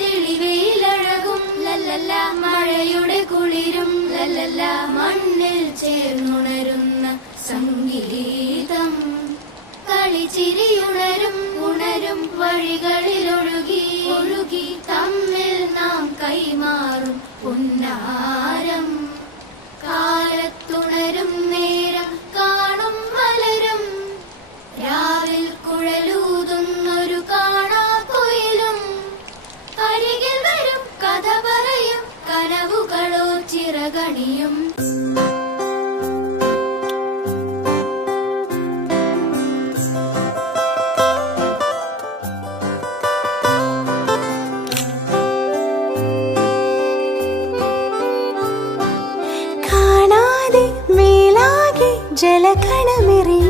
തെളിവെയിലഴകും ലല്ലല്ല, മഴയുടെ കുളിരും ലല്ലല്ല, മണ്ണിൽ ചേർന്നുണരുന്ന സംഗീതം. കളിച്ചിരിയുണരും ഉണരും വഴികളിൽ ഒഴുകി ഒഴുകി തമ്മിൽ നാം കൈമാറും പുന്നാരം. കാലത്തുണരും നേരം കാണും മലരും, രാവിൽ കുഴലൂതുന്നൊരു കാണാക്കുയിലും. അരികിൽ വരും കഥ പറയും കനവുകളോ ചിറകണിയും. ജലകണമെറിയും